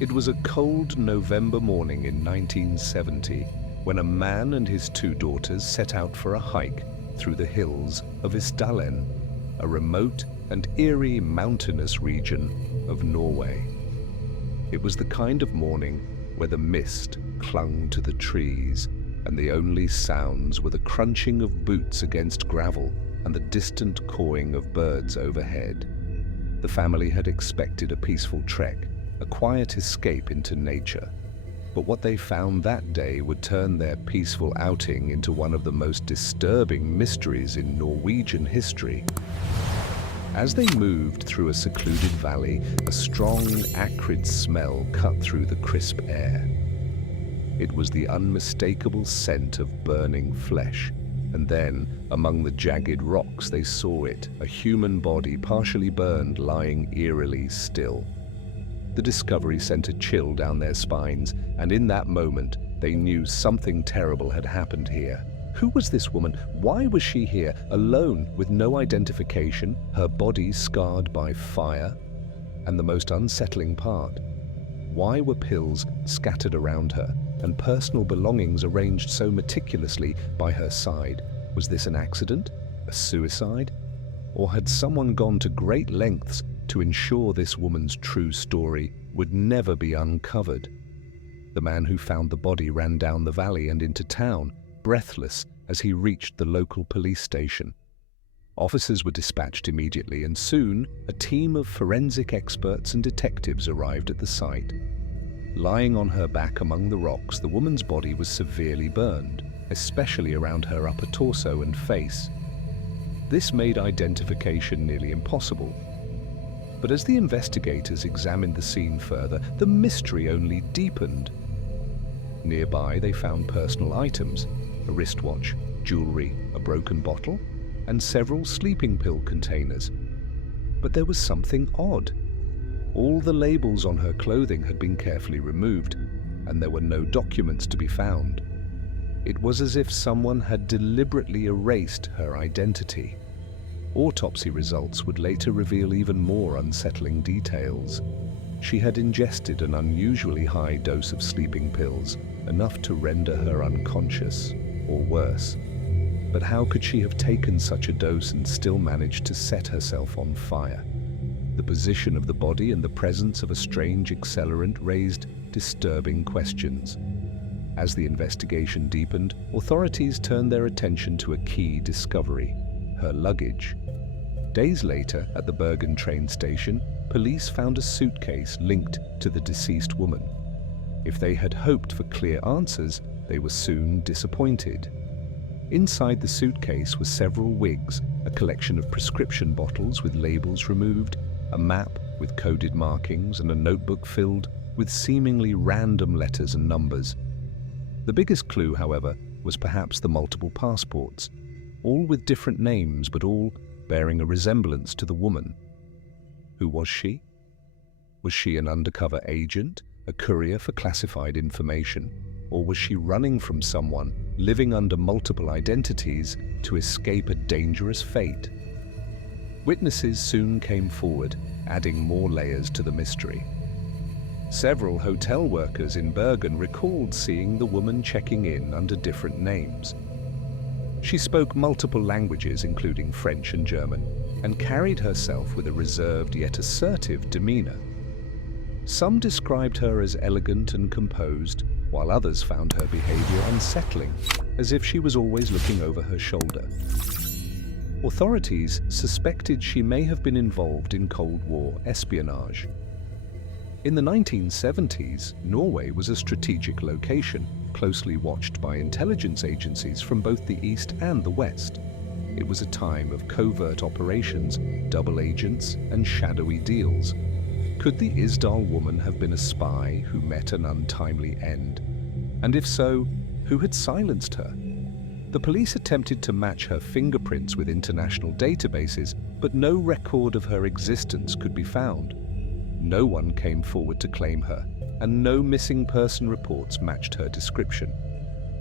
It was a cold November morning in 1970 when a man and his two daughters set out for a hike through the hills of Isdalen, a remote and eerie mountainous region of Norway. It was the kind of morning where the mist clung to the trees and the only sounds were the crunching of boots against gravel and the distant cawing of birds overhead. The family had expected a peaceful trek, a quiet escape into nature. But what they found that day would turn their peaceful outing into one of the most disturbing mysteries in Norwegian history. As they moved through a secluded valley, a strong, acrid smell cut through the crisp air. It was the unmistakable scent of burning flesh. And then, among the jagged rocks, they saw it, a human body partially burned, lying eerily still. The discovery sent a chill down their spines, and in that moment, they knew something terrible had happened here. Who was this woman? Why was she here, alone, with no identification, her body scarred by fire? And the most unsettling part, why were pills scattered around her and personal belongings arranged so meticulously by her side? Was this an accident? A suicide? Or had someone gone to great lengths to ensure this woman's true story would never be uncovered? The man who found the body ran down the valley and into town, breathless as he reached the local police station. Officers were dispatched immediately, and soon a team of forensic experts and detectives arrived at the site. Lying on her back among the rocks, the woman's body was severely burned, especially around her upper torso and face. This made identification nearly impossible. But as the investigators examined the scene further, the mystery only deepened. Nearby, they found personal items, a wristwatch, jewelry, a broken bottle, and several sleeping pill containers. But there was something odd. All the labels on her clothing had been carefully removed, and there were no documents to be found. It was as if someone had deliberately erased her identity. Autopsy results would later reveal even more unsettling details. She had ingested an unusually high dose of sleeping pills, enough to render her unconscious, or worse. But how could she have taken such a dose and still managed to set herself on fire? The position of the body and the presence of a strange accelerant raised disturbing questions. As the investigation deepened, authorities turned their attention to a key discovery: her luggage. Days later, at the Bergen train station, police found a suitcase linked to the deceased woman. If they had hoped for clear answers, they were soon disappointed. Inside the suitcase were several wigs, a collection of prescription bottles with labels removed, a map with coded markings, and a notebook filled with seemingly random letters and numbers. The biggest clue, however, was perhaps the multiple passports, all with different names but all bearing a resemblance to the woman. Who was she? Was she an undercover agent, a courier for classified information? Or was she running from someone, living under multiple identities to escape a dangerous fate? Witnesses soon came forward, adding more layers to the mystery. Several hotel workers in Bergen recalled seeing the woman checking in under different names. She spoke multiple languages, including French and German, and carried herself with a reserved yet assertive demeanor. Some described her as elegant and composed, while others found her behavior unsettling, as if she was always looking over her shoulder. Authorities suspected she may have been involved in Cold War espionage. In the 1970s, Norway was a strategic location, closely watched by intelligence agencies from both the East and the West. It was a time of covert operations, double agents, and shadowy deals. Could the Isdal Woman have been a spy who met an untimely end? And if so, who had silenced her? The police attempted to match her fingerprints with international databases, but no record of her existence could be found. No one came forward to claim her, and no missing person reports matched her description.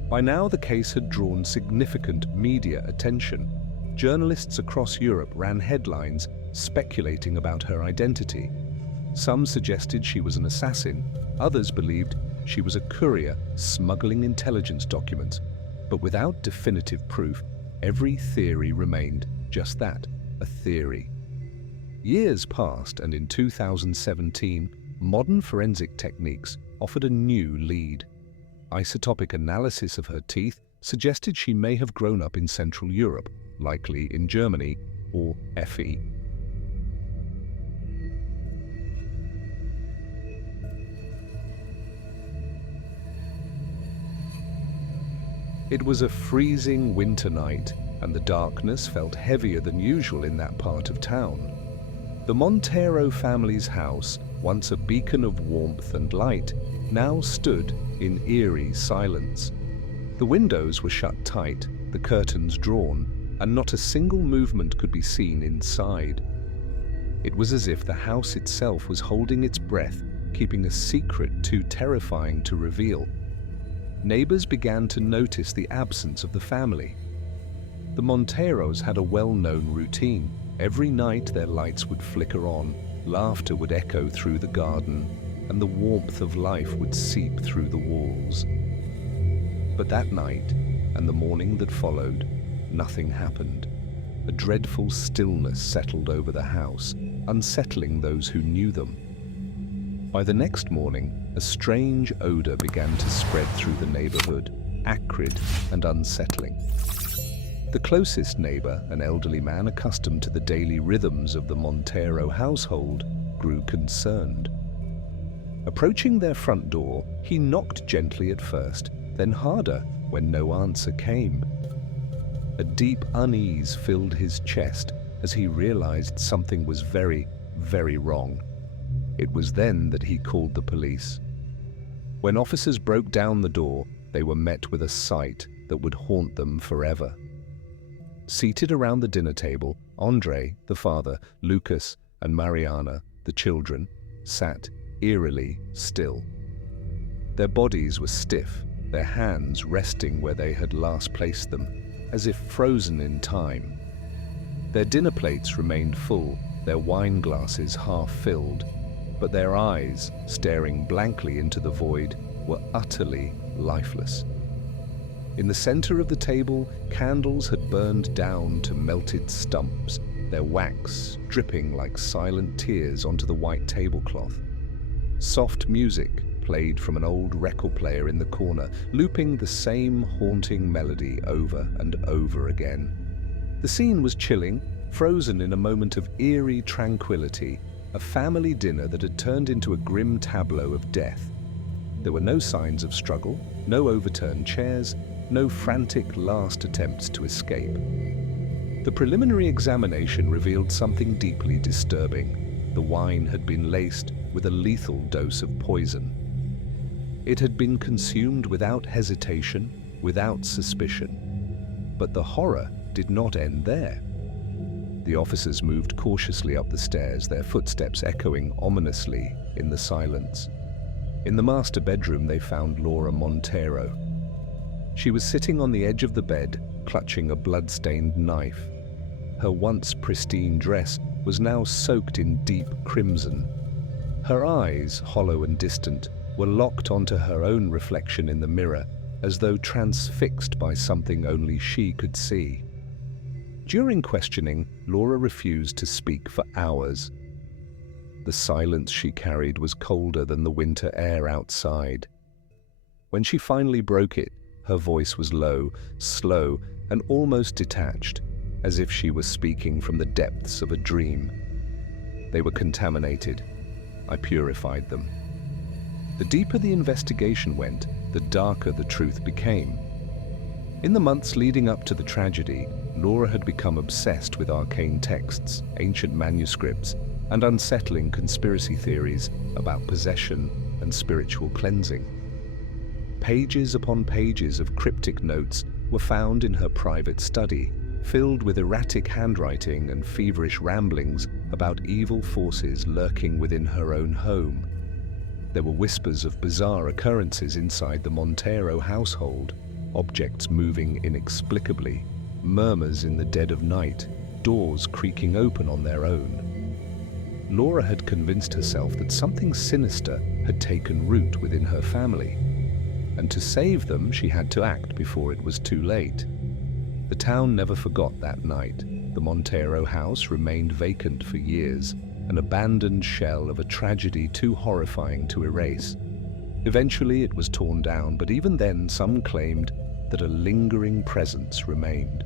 By now, the case had drawn significant media attention. Journalists across Europe ran headlines speculating about her identity. Some suggested she was an assassin, others believed she was a courier smuggling intelligence documents. But without definitive proof, every theory remained just that, a theory. Years passed, and in 2017, modern forensic techniques offered a new lead. Isotopic analysis of her teeth suggested she may have grown up in Central Europe, likely in Germany or FE. It was a freezing winter night, and the darkness felt heavier than usual in that part of town. The Montero family's house, once a beacon of warmth and light, now stood in eerie silence. The windows were shut tight, the curtains drawn, and not a single movement could be seen inside. It was as if the house itself was holding its breath, keeping a secret too terrifying to reveal. Neighbors began to notice the absence of the family. The Monteros had a well-known routine. Every night their lights would flicker on, laughter would echo through the garden, and the warmth of life would seep through the walls. But that night, and the morning that followed, nothing happened. A dreadful stillness settled over the house, unsettling those who knew them. By the next morning, a strange odor began to spread through the neighborhood, acrid and unsettling. The closest neighbor, an elderly man accustomed to the daily rhythms of the Montero household, grew concerned. Approaching their front door, he knocked gently at first, then harder when no answer came. A deep unease filled his chest as he realized something was very, very wrong. It was then that he called the police. When officers broke down the door, they were met with a sight that would haunt them forever. Seated around the dinner table, Andre, the father, Lucas, and Mariana, the children, sat eerily still. Their bodies were stiff, their hands resting where they had last placed them, as if frozen in time. Their dinner plates remained full, their wine glasses half filled, but their eyes, staring blankly into the void, were utterly lifeless. In the center of the table, candles had burned down to melted stumps, their wax dripping like silent tears onto the white tablecloth. Soft music played from an old record player in the corner, looping the same haunting melody over and over again. The scene was chilling, frozen in a moment of eerie tranquility, a family dinner that had turned into a grim tableau of death. There were no signs of struggle, no overturned chairs, no frantic last attempts to escape. The preliminary examination revealed something deeply disturbing. The wine had been laced with a lethal dose of poison. It had been consumed without hesitation, without suspicion. But the horror did not end there. The officers moved cautiously up the stairs, their footsteps echoing ominously in the silence. In the master bedroom, they found Laura Montero. She was sitting on the edge of the bed, clutching a blood-stained knife. Her once pristine dress was now soaked in deep crimson. Her eyes, hollow and distant, were locked onto her own reflection in the mirror, as though transfixed by something only she could see. During questioning, Laura refused to speak for hours. The silence she carried was colder than the winter air outside. When she finally broke it, her voice was low, slow, and almost detached, as if she was speaking from the depths of a dream. They were contaminated. I purified them. The deeper the investigation went, the darker the truth became. In the months leading up to the tragedy, Laura had become obsessed with arcane texts, ancient manuscripts, and unsettling conspiracy theories about possession and spiritual cleansing. Pages upon pages of cryptic notes were found in her private study, filled with erratic handwriting and feverish ramblings about evil forces lurking within her own home. There were whispers of bizarre occurrences inside the Montero household, objects moving inexplicably, murmurs in the dead of night, doors creaking open on their own. Laura had convinced herself that something sinister had taken root within her family, and to save them she had to act before it was too late. The town never forgot that night. The Montero house remained vacant for years, an abandoned shell of a tragedy too horrifying to erase. Eventually it was torn down, but even then some claimed that a lingering presence remained.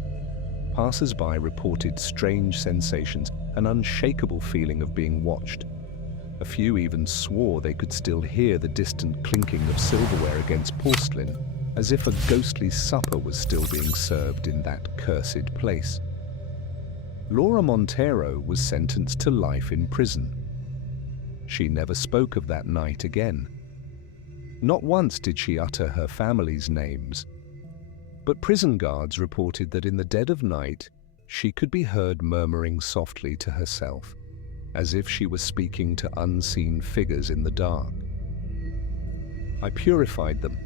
Passers-by reported strange sensations, an unshakable feeling of being watched. A few even swore they could still hear the distant clinking of silverware against porcelain, as if a ghostly supper was still being served in that cursed place. Laura Montero was sentenced to life in prison. She never spoke of that night again. Not once did she utter her family's names. But prison guards reported that in the dead of night, she could be heard murmuring softly to herself, as if she was speaking to unseen figures in the dark. "I purified them,"